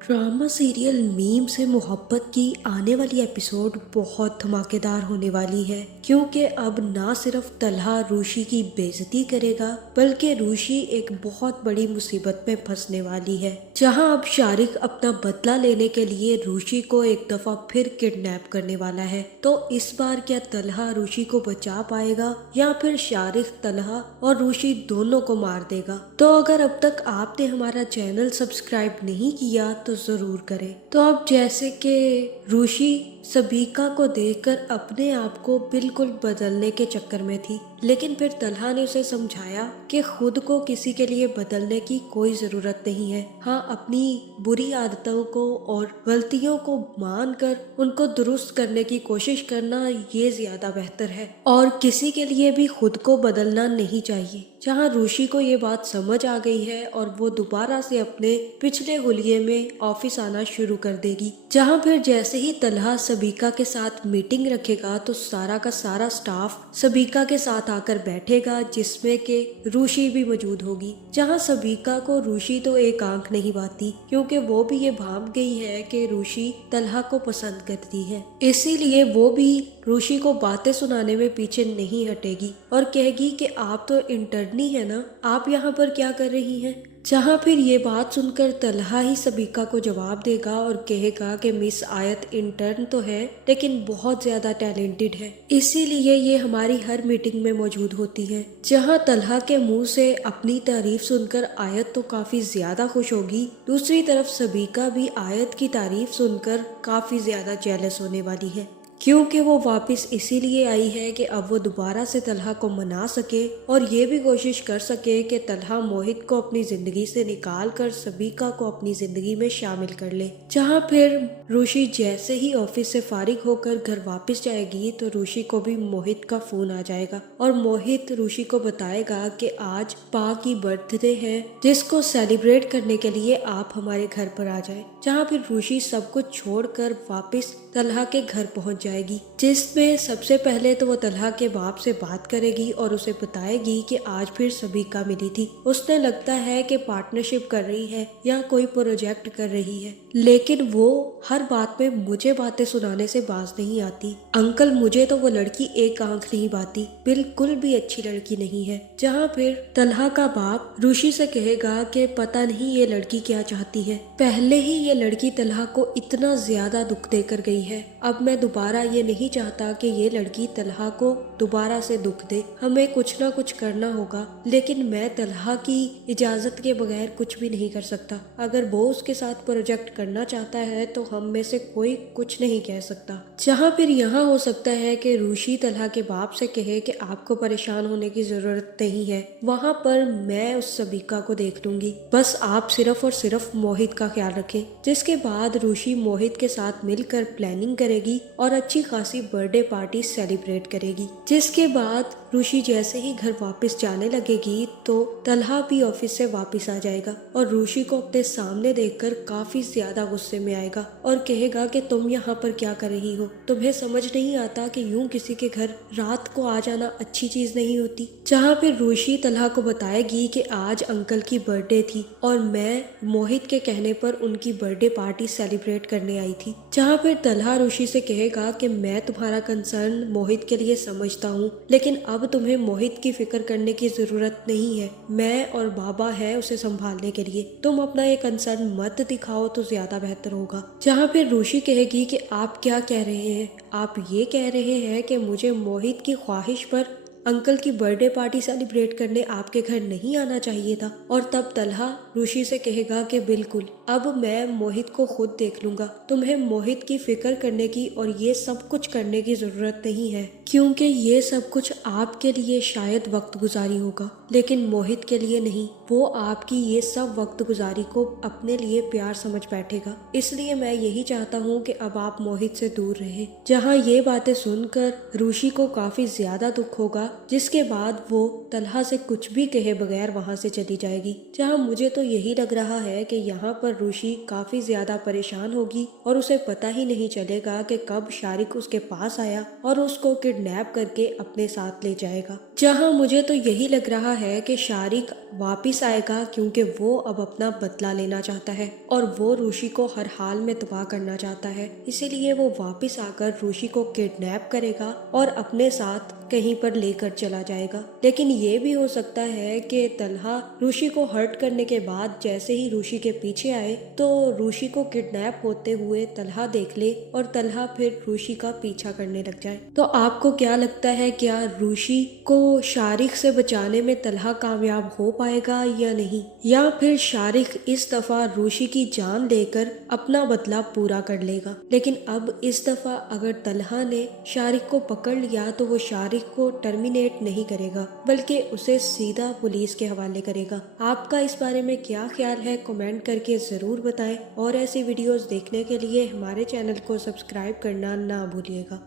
Drama serial meme से मोहब्बत की आने वाली एपिसोड बहुत धमाकेदार होने वाली है, क्योंकि अब ना सिर्फ तलहा रूशी की बेइज्जती करेगा बल्कि रूशी एक बहुत बड़ी मुसीबत में फंसने वाली है, जहां अब शारिक अपना बदला लेने के लिए रूशी को एक दफा फिर किडनैप करने वाला है। तो इस बार क्या तलहा रूशी को बचा पाएगा या फिर शारिक तलहा और रूशी दोनों को मार देगा? तो अगर अब तक आपने हमारा चैनल सब्सक्राइब नहीं किया तो जरूर करें। तो अब जैसे कि रूशी सबीका को देखकर अपने आप को बिल्कुल बदलने के चक्कर में थी, लेकिन फिर तलहा ने उसे समझाया कि खुद को किसी के लिए बदलने की कोई जरूरत नहीं है। हाँ, अपनी बुरी आदतों को और गलतियों को मानकर उनको दुरुस्त करने की कोशिश करना ये ज्यादा बेहतर है और किसी के लिए भी खुद को बदलना नहीं चाहिए। जहाँ रूशी को ये बात समझ आ गई है और वो दोबारा से अपने पिछले हुलिये में ऑफिस आना शुरू कर देगी। जहाँ फिर जैसे ही तलहा सबीका के साथ मीटिंग रखेगा तो सारा का सारा स्टाफ सबीका के साथ आकर बैठेगा, जिसमें के रूशी भी मौजूद होगी। जहाँ सबीका को रूशी तो एक आंख नहीं पाती, क्योंकि वो भी ये भाप गई है कि रूशी तलहा को पसंद करती है। इसीलिए वो भी रूशी को बातें सुनाने में पीछे नहीं हटेगी और कहेगी कि आप तो इंटर्नी है ना, आप यहाँ पर क्या कर रही हैं? जहाँ फिर ये बात सुनकर तलहा ही सबीका को जवाब देगा और कहेगा कि मिस आयत इंटर्न तो है, लेकिन बहुत ज्यादा टैलेंटेड है, इसीलिए ये हमारी हर मीटिंग में मौजूद होती है। जहाँ तलहा के मुंह से अपनी तारीफ सुनकर आयत तो काफी ज्यादा खुश होगी, दूसरी तरफ सबीका भी आयत की तारीफ सुनकर काफी ज्यादा जेलस होने वाली है, क्योंकि वो वापस इसीलिए आई है कि अब वो दोबारा से तलहा को मना सके और ये भी कोशिश कर सके कि तलहा मोहित को अपनी जिंदगी से निकाल कर सबीका को अपनी जिंदगी में शामिल कर ले। जहाँ फिर रूशी जैसे ही ऑफिस से फारिग होकर घर वापस जाएगी तो रूशी को भी मोहित का फोन आ जाएगा और मोहित रूशी को बताएगा कि आज पा की बर्थडे है, जिसको सेलिब्रेट करने के लिए आप हमारे घर पर आ जाए। जहाँ फिर रूशी सब कुछ छोड़कर वापस तलहा के घर पहुंच जाएगी, जिसमें सबसे पहले तो वो तलहा के बाप से बात करेगी और उसे बताएगी कि आज फिर सबीका मिली थी। उसने लगता है कि पार्टनरशिप कर रही है या कोई प्रोजेक्ट कर रही है, लेकिन वो हर बात में मुझे बातें सुनाने से बाज नहीं आती। अंकल, मुझे तो वो लड़की एक आंख नहीं पाती, बिल्कुल भी अच्छी लड़की नहीं है। जहाँ फिर तलहा का बाप रूशी से कहेगा कि पता नहीं ये लड़की क्या चाहती है, पहले ही ये लड़की तलहा को इतना ज्यादा दुख देकर गई है, अब मैं दोबारा ये नहीं चाहता कि ये लड़की तलहा को दोबारा से दुख दे। हमें कुछ ना कुछ करना होगा, लेकिन मैं तलहा की इजाजत के बगैर कुछ भी नहीं कर सकता। अगर वो उसके साथ प्रोजेक्ट करना चाहता है तो हम में से कोई कुछ नहीं कह सकता। जहाँ फिर यहाँ हो सकता है कि रूशी तलहा के बाप से कहे कि आपको परेशान होने की जरूरत नहीं है, वहाँ पर मैं उस सबीका को देख लूंगी, बस आप सिर्फ और सिर्फ मोहित का ख्याल रखें। जिसके बाद रूशी मोहित के साथ मिलकर प्लानिंग करेगी और अच्छी खासी बर्थडे पार्टी सेलिब्रेट करेगी। जिसके बाद रूशी जैसे ही घर वापस जाने लगेगी तो तलहा भी ऑफिस से वापस आ जाएगा और रूशी को अपने सामने देखकर काफी ज्यादा गुस्से में आएगा और कहेगा कि तुम यहाँ पर क्या कर रही हो, तुम्हें समझ नहीं आता कि यूं किसी के घर रात को आ जाना अच्छी चीज नहीं होती। जहाँ फिर रूशी तलहा को बताएगी कि आज अंकल की बर्थडे थी और मैं मोहित के कहने पर उनकी बर्थडे पार्टी सेलिब्रेट करने आई थी। जहाँ फिर तलहा रूशी से कहेगा कि मैं तुम्हारा कंसर्न मोहित के लिए समझता हूँ, लेकिन अब तुम्हें मोहित की फिक्र करने की जरूरत नहीं है, मैं और बाबा है उसे संभालने के लिए, तुम अपना ये कंसर्न मत दिखाओ तो ज्यादा बेहतर होगा। जहाँ फिर रूशी कहेगी कि आप क्या कह रहे हैं, आप ये कह रहे हैं कि मुझे मोहित की ख्वाहिश पर अंकल की बर्थडे पार्टी सेलिब्रेट करने आपके घर नहीं आना चाहिए था। और तब तलहा रूशी से कहेगा कि बिल्कुल, अब मैं मोहित को खुद देख लूंगा, तुम्हें मोहित की फिक्र करने की और ये सब कुछ करने की जरूरत नहीं है, क्योंकि ये सब कुछ आपके लिए शायद वक्त गुजारी होगा, लेकिन मोहित के लिए नहीं। वो आपकी ये सब वक्त गुजारी को अपने लिए प्यार समझ बैठेगा, इसलिए मैं यही चाहता हूँ कि अब आप मोहित से दूर रहें। जहाँ ये बातें सुनकर रूशी को काफी ज्यादा दुख होगा जिसके बाद वो तलहा से कुछ भी कहे बगैर वहाँ से चली जाएगी। जहाँ मुझे तो यही लग रहा है कि यहाँ पर रूशी काफी ज्यादा परेशान होगी और उसे पता ही नहीं चलेगा कि कब शारिक उसके पास आया और उसको किडनैप करके अपने साथ ले जाएगा। जहाँ मुझे तो यही लग रहा है कि शारिक वापिस आएगा क्योंकि वो अब अपना बदला लेना चाहता है और वो रूशी को हर हाल में तबाह करना चाहता है। इसीलिए वो वापिस आकर रूशी को किडनैप करेगा और अपने साथ कहीं पर लेकर चला जाएगा। लेकिन ये भी हो सकता है कि तलहा रूशी को हर्ट करने के बाद जैसे ही रूशी के पीछे आए तो रूशी को किडनैप होते हुए तलहा देख ले और तलहा फिर रूशी का पीछा करने लग जाए। तो आपको क्या लगता है, क्या रूशी को शारिक से बचाने में तलहा कामयाब हो पाएगा या नहीं, या फिर शारिक इस दफा रूशी की जान लेकर अपना बदला पूरा कर लेगा। लेकिन अब इस दफा अगर तलहा ने शारिक को पकड़ लिया तो वो शारिक को टर्मिनेट नहीं करेगा बल्कि उसे सीधा पुलिस के हवाले करेगा। आपका इस बारे में क्या ख्याल है, कमेंट करके जरूर बताएं और ऐसी वीडियोस देखने के लिए हमारे चैनल को सब्सक्राइब करना ना भूलिएगा।